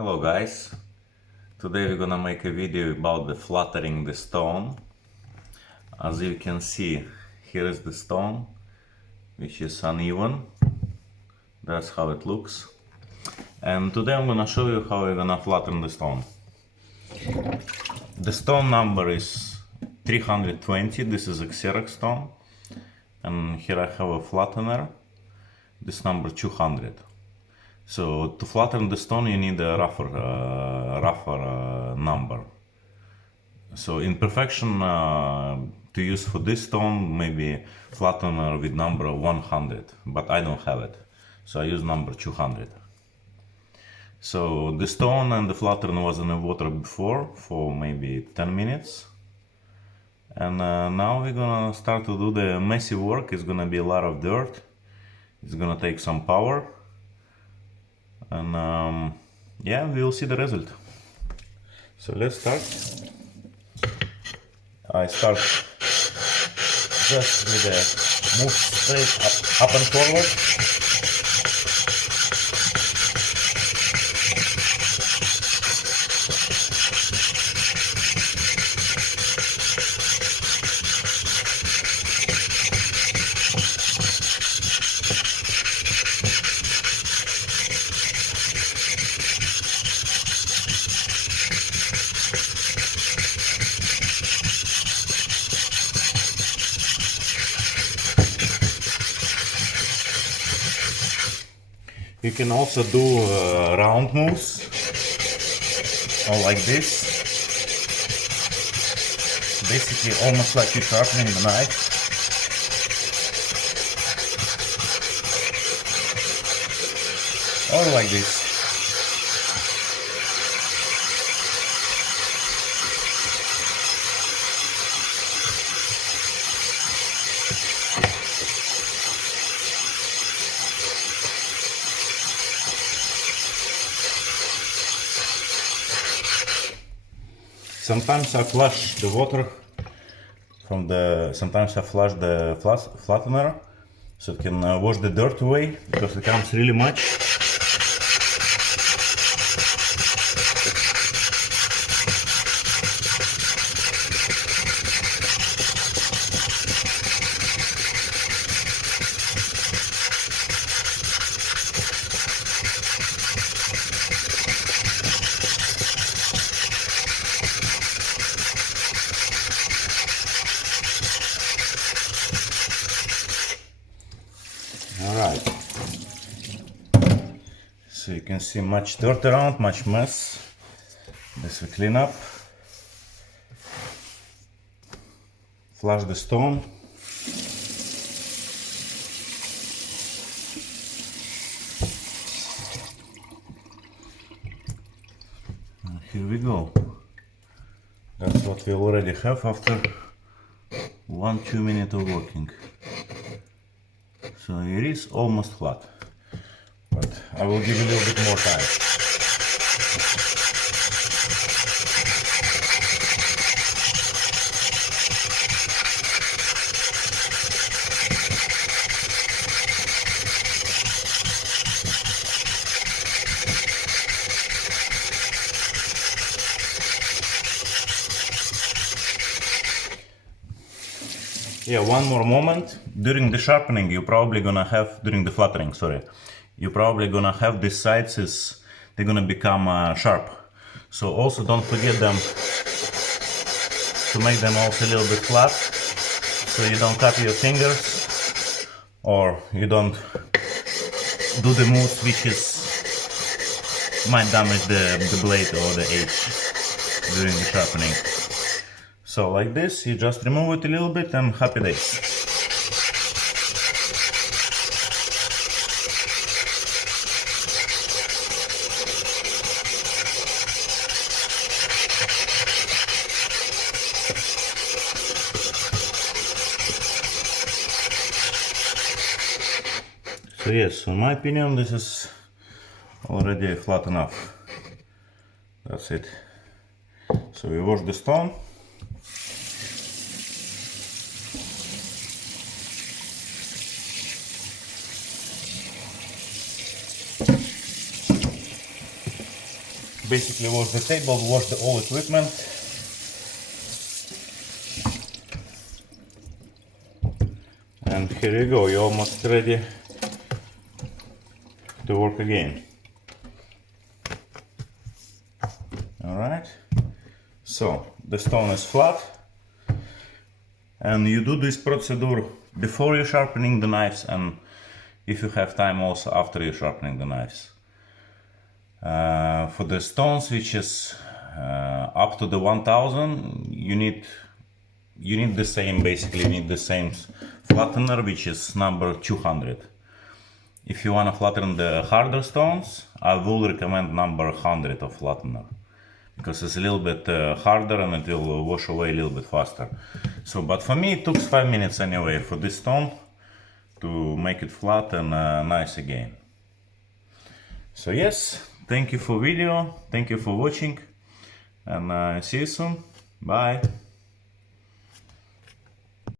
Hello guys, today we're gonna make a video about the flattering the stone. As you can see, here is the stone, which is uneven. That's how it looks. And today I'm gonna show you how we're gonna flatten the stone. The stone number is 320, this is a Xerox stone. And here I have a flattener, this number 200. So to flatten the stone you need a rougher number. So in perfection to use for this stone, maybe flattener with number 100, but I don't have it, so I use number 200. So the stone and the flattener was in the water before for maybe 10 minutes. And now we're gonna start to do the messy work. It's gonna be a lot of dirt. It's gonna take some power. And yeah, we will see the result. So let's start. I start just with a move straight up and forward. You can also do round moves, or like this. Basically almost like you're sharpening the knife. Or like this. Sometimes I flush the water from sometimes I flush the flattener so it can wash the dirt away, because it comes really much. Alright, so you can see much dirt around, much mess. This we clean up. Flush the stone. And here we go. That's what we already have after 1-2 minutes of working. So it is almost flat, but I will give a little bit more time. Yeah, one more moment. During the sharpening, you're probably gonna have, during the flattering, sorry, you're probably gonna have these sides, they're gonna become sharp. So also don't forget them to make them also a little bit flat, so you don't cut your fingers or you don't do the moves which might damage the blade or the edge during the sharpening. So like this, you just remove it a little bit and happy days. So yes, in my opinion, this is already flat enough. That's it. So we wash the stone. basically wash the table, wash the all equipment. And here you go, you're almost ready to work again. Alright, so the stone is flat, and you do this procedure before you're sharpening the knives, and if you have time also after you're sharpening the knives. For the stones which is up to the 1000, you need the same, basically you need the same flattener, which is number 200. If you want to flatten the harder stones, I will recommend number 100 of flattener, because it's a little bit harder and it will wash away a little bit faster. So, but for me it took 5 minutes anyway for this stone to make it flat and nice again. So yes, thank you for video, thank you for watching, and see you soon. Bye.